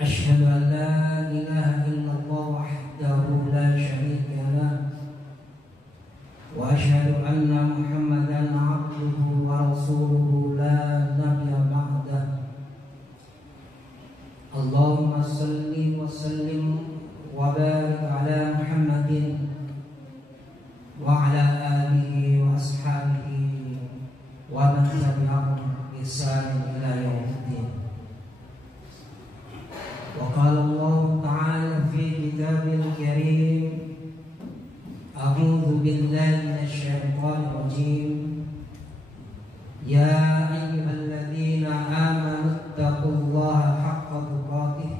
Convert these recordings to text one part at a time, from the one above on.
أشهد أن لا إله إلا الله وحده لا شريك له وأشهد أن محمدا عبده ورسوله لا نبي بعده اللهم صل وسلم وبارك على محمد وعلى آله وأصحابه ومن تبعهم بإحسان إلى يوم الدين. وقال الله تعالى في كتابه الكريم: أعوذ بالله من الشيطان الرجيم. يا أيها الذين آمنوا اتقوا الله حق تقاته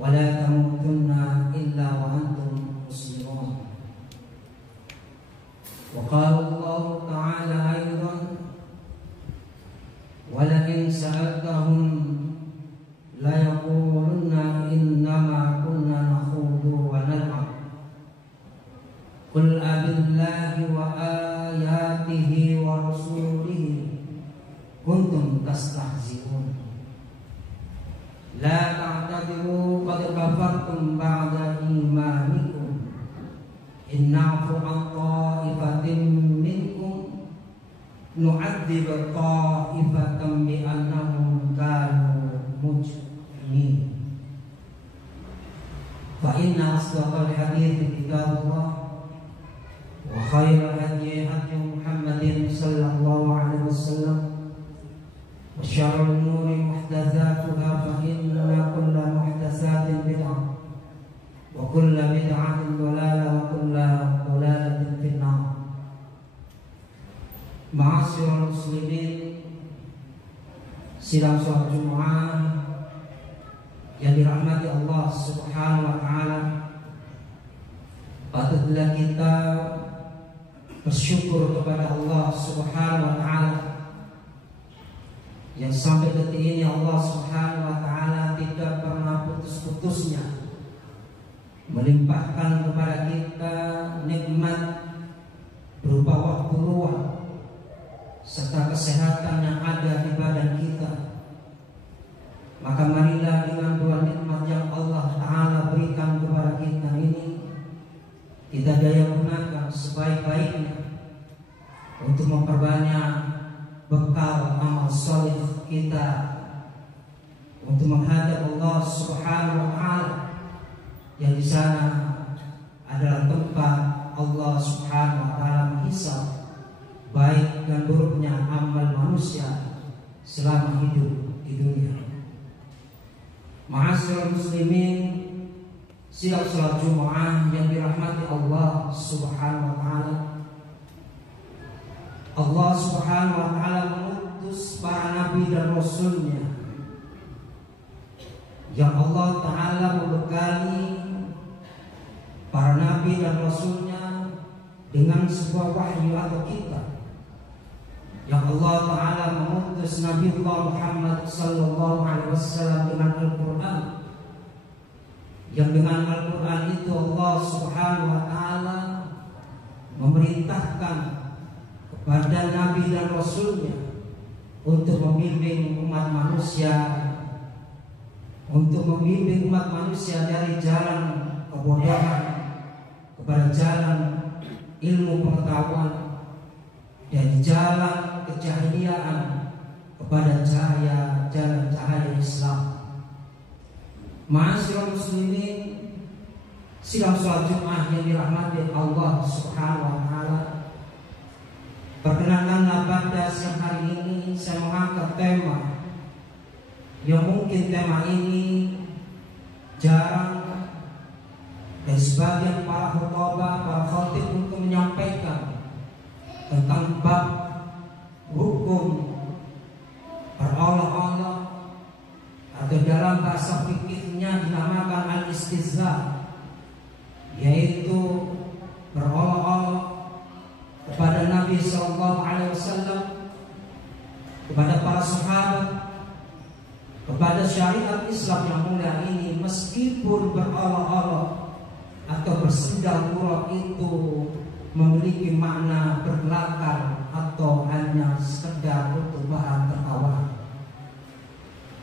ولا تموتن إلا وأنتم مسلمون. وقال الله تعالى أيضا: ولئن سألتهم ليقولن إنما كنا نخوض ونلعب قل أبالله وآياته ورسوله كنتم تستهزئون لا تعتذروا قد كفرتم بعد إيمانكم إن نعفو عن طائفة منكم نعذب طائفة بأنهم كانوا مجرمين. فإن أصدق الحديث كتاب الله وخير الهدي هدي محمد صلى الله عليه وسلم وشر الأمور محدثاتها فإن كل محدثات بدعة وكل بدعة ضلالة وكل ضلالة في النار. Ma'asyiral muslimin, sidang sholat Jumat yang dirahmati Allah Subhanahu wa taala, patutlah kita bersyukur kepada Allah Subhanahu wa taala yang sampai detik ini Allah Subhanahu wa taala tidak pernah putus-putusnya melimpahkan kepada kita nikmat berupa waktu luang serta kesehatan yang ada di badan kita. Maka marilah dengan dua nikmat yang Allah Ta'ala berikan kepada kita ini kita daya gunakan sebaik-baiknya untuk memperbanyak bekal amal soleh kita untuk menghadap Allah Subhanahu wa taala yang di sana adalah tempat Allah Subhanahu wa taala menghisab baik dan buruknya amal manusia selama hidup di dunia. Ma'asyiral muslimin, sidang salat Jumat yang dirahmati Allah Subhanahu wa taala. Allah Subhanahu wa taala mengutus para nabi dan rasulnya yang Allah taala membekali para nabi dan rasulnya dengan sebuah wahyu atau kitab yang Allah Ta'ala mengutus Nabi Allah Muhammad Sallallahu Alaihi Wasallam dengan Al-Quran, yang dengan Al-Quran itu Allah Subhanahu Wa Ta'ala memerintahkan kepada Nabi dan Rasulnya untuk membimbing umat manusia, dari jalan kebodohan kepada jalan ilmu pengetahuan, dari jalan kejahiliaan kepada jalan cahaya Islam. Ma'asyiral muslimin, sidang salat Jumat yang dirahmati Allah Subhanahu wa taala, perkenankanlah pada siang hari ini saya mengangkat tema yang mungkin tema ini jarang dan sebagian para khutbah, para khatib untuk menyampaikan tentang bab hukum berolah-olah atau dalam bahasa fikihnya dinamakan al-istihza, yaitu berolah-olah kepada Nabi Sallallahu Alaihi Wasallam, kepada para sahabat, kepada syariat Islam yang mulia ini, meskipun berolah-olah atau bersendal gurau itu memiliki makna berbelakang atau hanya sekedar untuk bahan tertawa.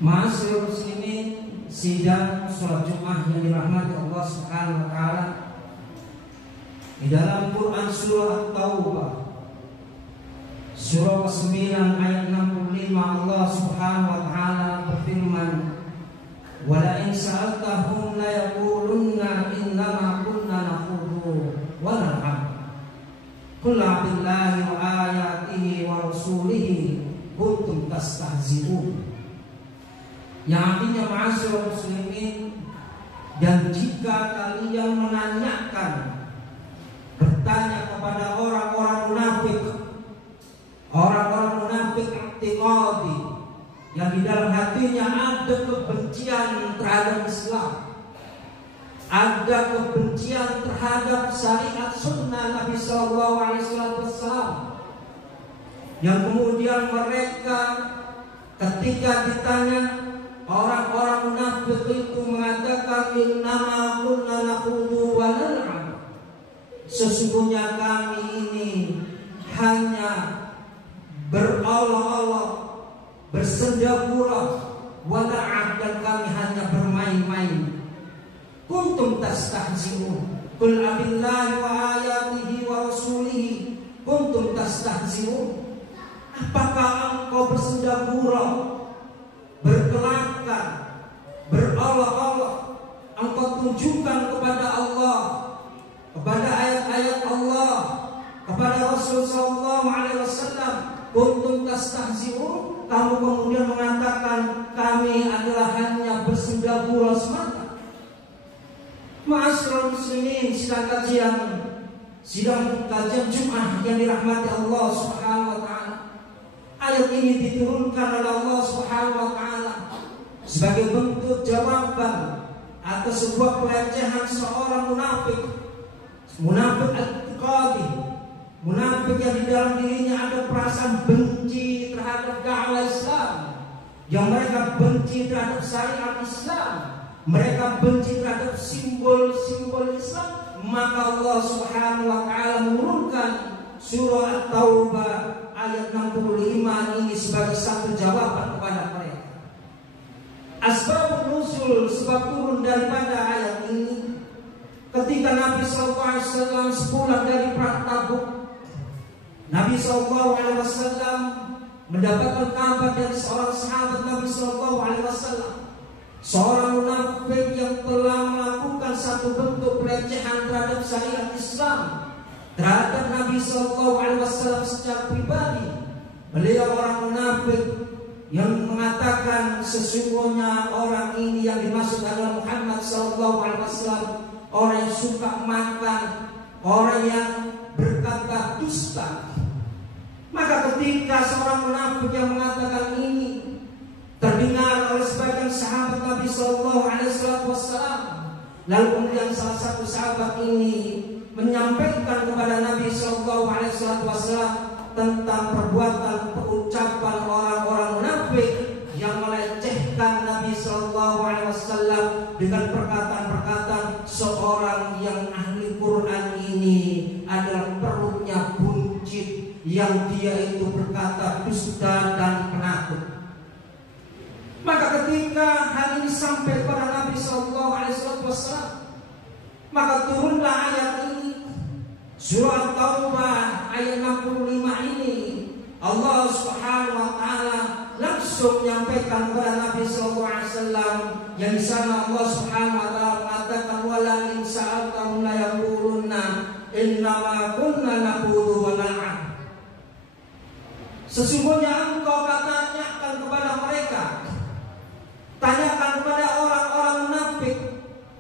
Ma'asyiral muslimin, sidang sholat Jumat yang dirahmati Allah Subhanahu wa taala. Di dalam Quran surah At-Taubah surah 9 ayat 65 Allah Subhanahu wa taala berfirman, "Wa la in sa'altahum la yaqulunna innama kunna nakhudu wa nal'ab. Qul billahi wa ayatihi wa rasulihi kuntum tastahzi'un." Yang artinya, ma'asyiral muslimin, dan jika kalian menanyakan, bertanya kepada orang-orang munafik i'tiqadi, yang di dalam hatinya ada kebencian terhadap Islam, ada kebencian terhadap syariat sunnah Nabi Sallallahu Alaihi Wasallam, yang kemudian mereka ketika ditanya, orang-orang munafik itu mengatakan, "Innama kunna nakhudu wa nal'ab." Sesungguhnya kami ini hanya berolok-olok, bersenda-gurau, wa nal'ab, dan kami hanya bermain-main. Kuntum tastahzi'un. Qul abillahi wa ayatihi wa rasulihi kuntum tastahzi'un. Apakah engkau bersenda-gurau, berkelakar, berolok-olok, engkau tunjukkan kepada Allah, kepada ayat-ayat Allah, kepada Rasul sallallahu alaihi wasallam, kuntum tastahzi'un, kamu kemudian mengatakan kami adalah hanya bersenda-gurau semata. Ma'asyiral muslimin, sidang kajian Jumat yang dirahmati Allah Subhanahu wa taala. Ayat ini diturunkan oleh Allah Subhanahu wa taala sebagai bentuk jawaban atas sebuah pelecehan seorang munafik i'tiqadi, munafik yang di dalam dirinya ada perasaan benci terhadap dakwah Islam, yang mereka benci terhadap syariat Islam, mereka benci terhadap simbol-simbol Islam. Maka Allah Subhanahu wa taala menurunkan surah At-Taubah ayat 65 ini sebagai satu jawaban kepada mereka. Asbabun nuzul, sebab turun daripada ayat ini, ketika Nabi SAW sepulang dari perang Tabuk, Nabi SAW mendapatkan kabar dari seorang sahabat Nabi SAW, seorang munafik yang telah melakukan satu bentuk pelecehan terhadap syariat Islam, terhadap Nabi SAW secara pribadi. Beliau orang munafik yang mengatakan sesungguhnya orang ini yang dimaksud adalah Muhammad SAW, orang yang suka makan, orang yang berkata dusta. Maka ketika seorang munafik yang mengatakan ini terdengar oleh sebagian sahabat Nabi SAW, lalu kemudian salah satu sahabat ini menyampaikan kepada Nabi SAW tentang perbuatan, ucapan orang-orang munafik yang melecehkan Nabi SAW dengan perkataan-perkataan seorang yang ahli Quran ini adalah perutnya buncit, yang dia itu berkata dusta dan penakut. Maka ketika hal ini sampai kepada Nabi SAW, maka turunlah ayat ini, surah Taubah ayat 65 ini. Allah Subhanahu wa taala langsung menyampaikan kepada Nabi SAW, yang di sana Allah Subhanahu wa taala mengatakan, wala in sa'altahum la yaqulunna innama kunna nakhudu wa nal'ab. Sesungguhnya engkau tanyakan kepada mereka, tanyakan kepada orang-orang munafik,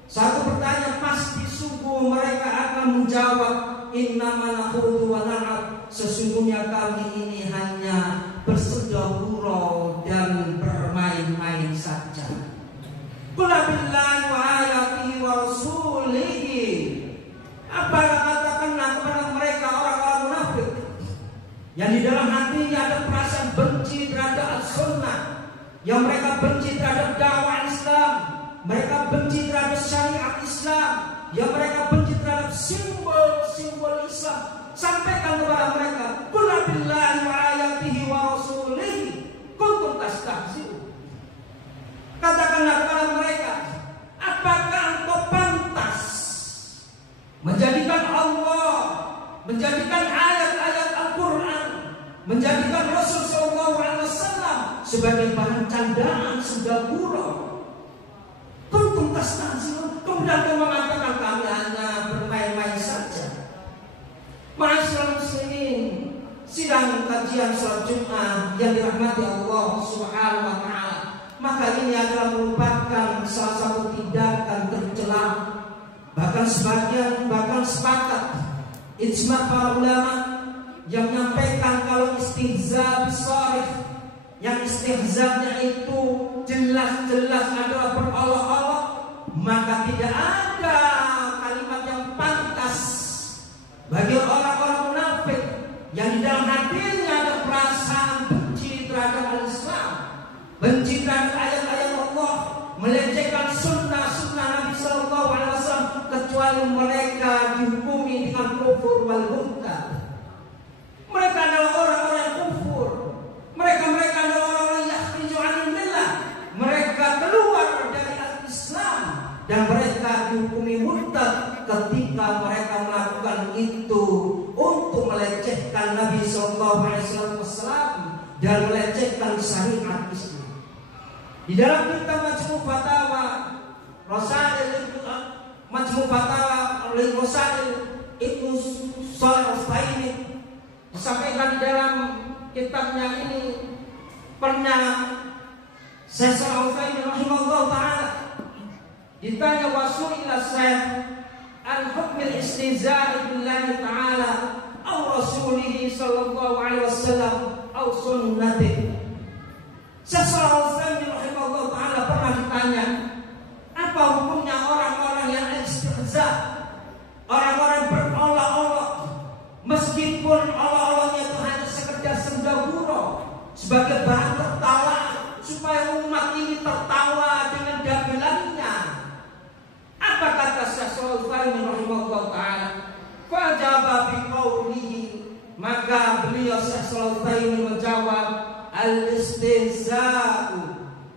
satu pertanyaan pasti sungguh mereka akan menjawab, innama nakhudu wa nal'ab, sesungguhnya kami ini hanya bersenda-gurau dan bermain-main saja. Qul billahi wa ayatihi wa rasulihi. Apakah katakanlah kepada mereka orang-orang munafik yang di dalam hatinya ada perasaan benci terhadap as-sunnah, yang mereka benci terhadap dakwah Islam, mereka benci terhadap syariat Islam, yang mereka benci terhadap simbol-simbol Islam. Sampaikan kepada mereka, qul billahi wa ayatihi wa rasulihi kuntum tastahzi'un. tastahzi'un. Kemudian kau mengatakan kami hanya bermain-main saja. Ma'asyiral muslimin, sidang kajian salat Jumat yang dirahmati Allah Subhanahu wa taala, maka ini adalah merupakan salah satu tindakan tercela. Bahkan sebagian sepakat ijma' para ulama yang menyampaikan kalau istihza bisharif, yang istihzanya itu jelas-jelas adalah berolok-olok, maka tidak ada kalimat yang pantas bagi orang-orang munafik yang di dalam hatinya ada perasaan benci terhadap Islam, benci terhadap ayat-ayat Allah, melecehkan sunnah-sunnah Nabi Sallallahu Alaihi Wasallam, kecuali mereka dihukumi dengan kufur wal murtad. Mereka adalah orang-orang yang kufur. Mereka adalah orang-orang yang yakhriju 'anil millah. Mereka keluar dari al-Islam dan mereka dihukumi murtad ketika mereka melakukan itu untuk melecehkan Nabi Sallallahu Alaihi Wasallam dan melecehkan syariat Islam. Di dalam kitab Majmu' Fatawa oleh Rasail Ibnu Shalih Al-Utsaimin disampaikan di dalam kitabnya ini, pernah Syekh Shalih Al-Utsaimin rahimahullah taala ditanya wasu'ila Syekh an hukmil istihza'i billahi ta'ala aw rasulihi sallallahu alaihi wasallam aw sunnatihi. Syekh Shalih Al-Utsaimin rahimahullah taala pernah ditanya, apa hukumnya orang-orang yang istihza, orang-orang berolok-olok, meskipun olok-oloknya itu hanya sekedar sendaguro, sebagai bahan tertawa supaya umat ini tertawa dengan dagelannya. Apa kata Syekh Shalih Al-Utsaimin rahimahullah taala? Fajaba biqaulihi, maka beliau Syekh Shalih Al-Utsaimin menjawab, al-istihza'u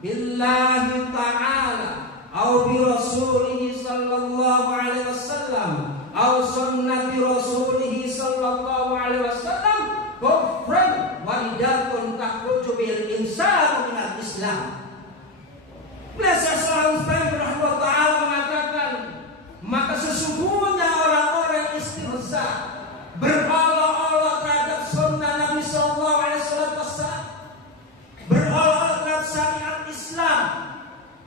billahi ta'ala aw bi rasulihi sallallahu alaihi wasallam aw sunnati rasulihi sallallahu alaihi wasallam kufrun walidatun takhruju bil insanu minal Islam. Syekh Shalih Al-Utsaimin rahimahullah taala mengatakan, maka sesungguhnya orang-orang istihza, berolok-olok terhadap sunnah Nabi sallallahu alaihi wasallam, berolok-olok terhadap syariat Islam,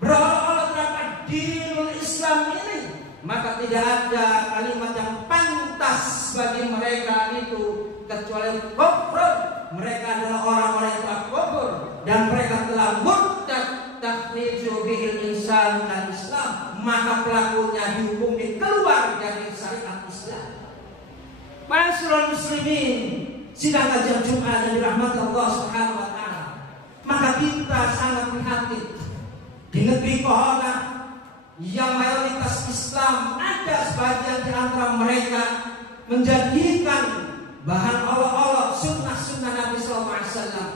berolok-olok terhadap dinul Islam ini, maka tidak ada kalimat yang pantas bagi mereka itu kecuali kufur. Mereka adalah orang-orang yang telah kufur dan mereka telah murtad, takhriju bihil insan dan Islam, maka pelakunya dihukumi keluar dari syariat Islam. Ma'asyiral muslimin, sidang kajian Jumat yang dirahmati Allah Subhanahu wa taala, maka kita sangat prihatin di negeri Kohona yang mayoritas Islam, ada sebagian di antara mereka menjadikan bahan olok-olok sunnah-sunnah Nabi Sallallahu Alaihi Wasallam.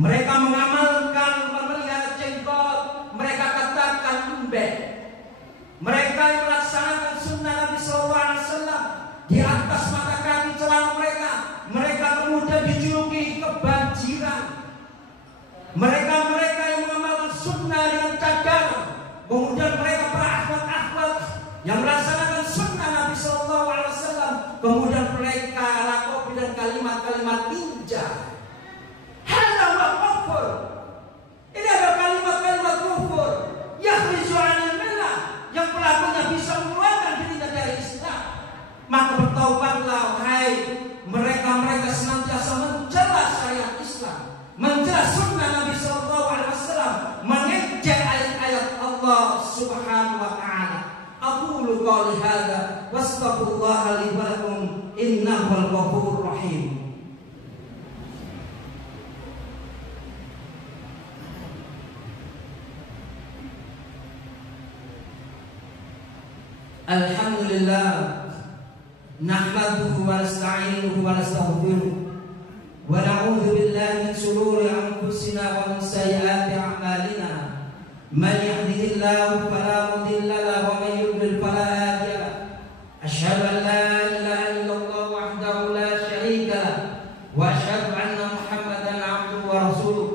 Mereka mengamalkan memelihara jenggot, mereka katakan embek. Mereka yang melaksanakan sunnah Nabi Sallallahu Alaihi Wasallam di atas mata kaki celana mereka kemudian dijuluki kebanjiran. Mereka yang mengamalkan sunnah dengan cadar, kemudian mereka berakhlak yang melaksanakan sunnah Nabi Sallallahu Alaihi Wasallam, kemudian mereka lakukan dengan kalimat-kalimat ninja. Hada wa kufur. Ini adalah kalimat-kalimat kufur. Yakhriju 'anil millah, yang pelakunya bisa mengeluarkan dirinya dari Islam. Maka bertaubatlah wahai mereka senantiasa mencela syariat Islam, mencela sunnah Nabi Sallallahu Alaihi Wasallam, mengejek ayat-ayat Allah Subhanahu wa taala. Aqulu qouli hadza wastaghfirullaha li wa lakum innahul ghafurur rahim. Alhamdulillah, nahmaduhu wa nasta'inuhu wa nastaghfiruh wa na'udzu billahi min shururi anfusina wa min sayyiati a'malina. Man yahdihillahu fala mudilla lahu wa man yudlil fala hadiya lahu. Asyhadu an la ilaha illallah wahdahu la syarika lahu wa asyhadu anna Muhammadan 'abduhu wa rasuluh.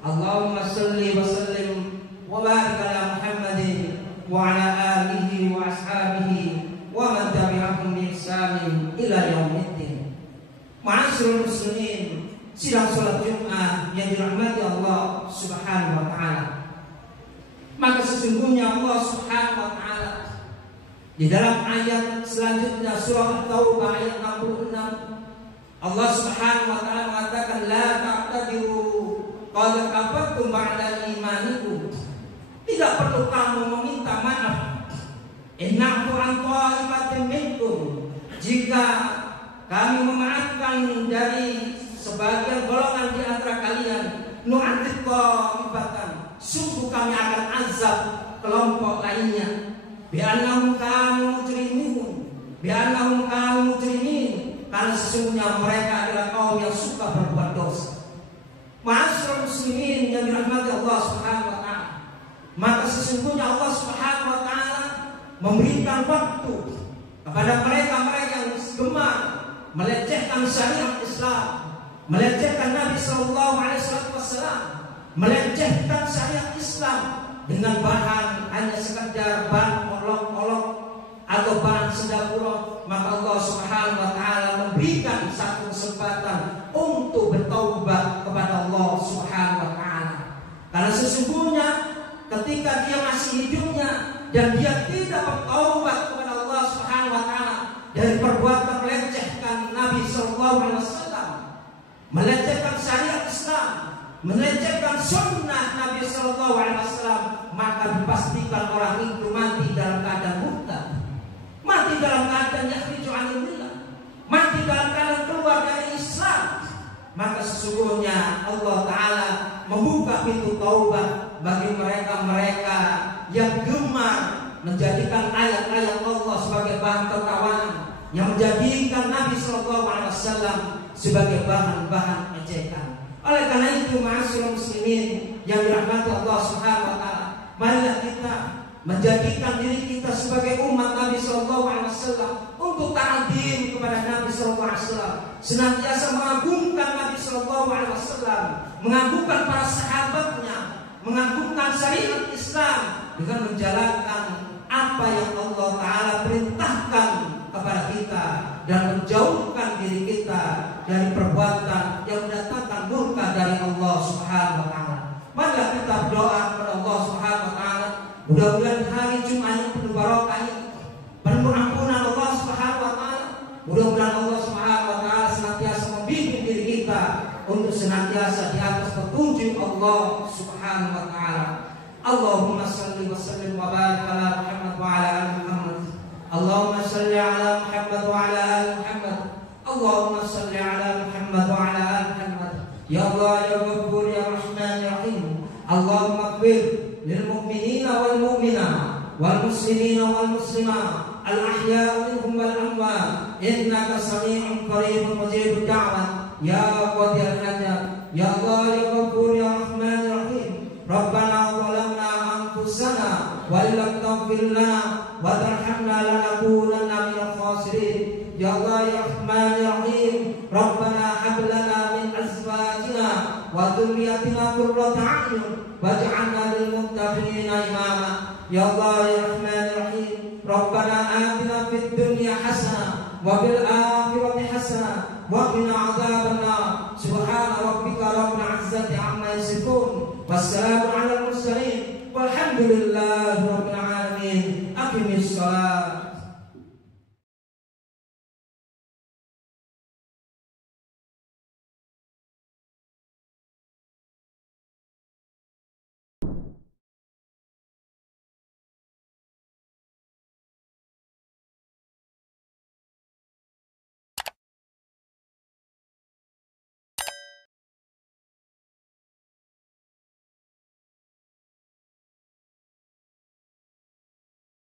Allahumma shalli wa sallim wa barik ala Muhammadin wa ala alihi wa ashabihi wa man tabi'ahum bi ihsanin ila yaumiddin. Ma'asyiral muslimin, sidang salat Jumat yang dirahmati Allah Subhanahu wa taala. Maka sesungguhnya Allah Subhanahu wa taala di dalam ayat selanjutnya surah At-Taubah ayat 66, Allah Subhanahu wa taala mengatakan la ta'tadiru qad kafartum ba'da imanikum. Tidak perlu kamu meminta maaf. Innahu an ta'ifatin minkum. Jika kami memaafkan dari sebagian golongan di antara kalian, nu'adzib ta'ifatan, sungguh kami akan azab kelompok lainnya. Bi'annahum kanu mujrimin, karena sesungguhnya mereka adalah kaum yang suka berbuat dosa. Ma'asyiral muslimin yang dirahmati Allah Subhanahu wa taala, maka sesungguhnya Allah Subhanahu wa taala memberikan waktu kepada mereka-mereka yang gemar melecehkan syariat Islam, melecehkan Nabi sallallahu alaihi wasallam, melecehkan syariat Islam dengan bahan hanya sekedar bahan olok-olok atau bahan sendagurau. Maka Allah Subhanahu wa taala memberikan satu kesempatan untuk bertaubat kepada Allah Subhanahu wa taala. Karena sesungguhnya ketika dia masih hidupnya dan dia tidak bertaubat kepada Allah Subhanahu wa taala dari perbuatan melecehkan Nabi sallallahu alaihi wasallam, melecehkan syariat Islam, melecehkan sunnah Nabi sallallahu alaihi wasallam, maka dipastikan orang itu mati dalam keadaan murtad, mati dalam keadaan yakhriju 'anil millah, mati dalam keadaan keluar dari Islam. Maka sesungguhnya Allah taala membuka pintu taubat bagi mereka-mereka yang gemar menjadikan ayat-ayat Allah sebagai bahan tertawanan, yang menjadikan Nabi sallallahu alaihi wasallam sebagai bahan-bahan ejekan. Oleh karena itu, ma'asyiral muslimin yang dirahmati Allah Subhanahu wa taala, marilah kita menjadikan diri kita sebagai umat Nabi sallallahu alaihi wasallam untuk ta'zim kepada Nabi sallallahu alaihi wasallam, senantiasa mengagungkan Nabi sallallahu alaihi wasallam, mengagungkan para sahabatnya, mengagungkan syariat Islam dengan menjalankan apa yang Allah taala perintahkan kepada kita dan menjauhkan diri kita dari perbuatan yang mendatangkan murka dari Allah Subhanahu wa taala. Marilah kita berdoa kepada Allah Subhanahu wa taala, mudah-mudahan hari Jumat yang penuh barokah ini, penuh ampunan Allah Subhanahu wa taala, mudah-mudahan Allah Subhanahu wa taala senantiasa membimbing diri kita untuk senantiasa di atas petunjuk Allah Subhanahu wa taala. Allahumma salli wa sallim wa barik ala Muhammad wa ala ali Muhammad. Allahumma salli ala Muhammad wa ala ali Muhammad. Allahumma salli ala Muhammad wa ala ali Muhammad. Ya Allah ya Ghafur ya Rahman ya Rahim. Allahumma ighfir lil mu'minina wal mu'minat wal muslimina wal muslimat al ahya'i minhum wal amwat innaka sami'un qaribun mujibud da'wat ya qadiyal hajat. Ya Allah ya Ghafur ya Rahman ya Rahim. Rabbana zalamna anfusana wa illam taghfir lana wa tarhamna lanakunanna minal khasirin. Ya Allah ya Rahman ya Rahim. Rabbana hab lana min azwajina wa dhurriyyatina qurrata a'yun waj'alna lil muttaqina imama. Ya Allah ya Rahman ya Rahim. Rabbana atina fid dunya hasanah wa fil akhirati hasanah wa qina adzabannar. Subhana rabbika rabbil izzati amma yasifun. Wassalamu ala mursalin walhamdulillahi rabbil alamin. Aqimis shalah.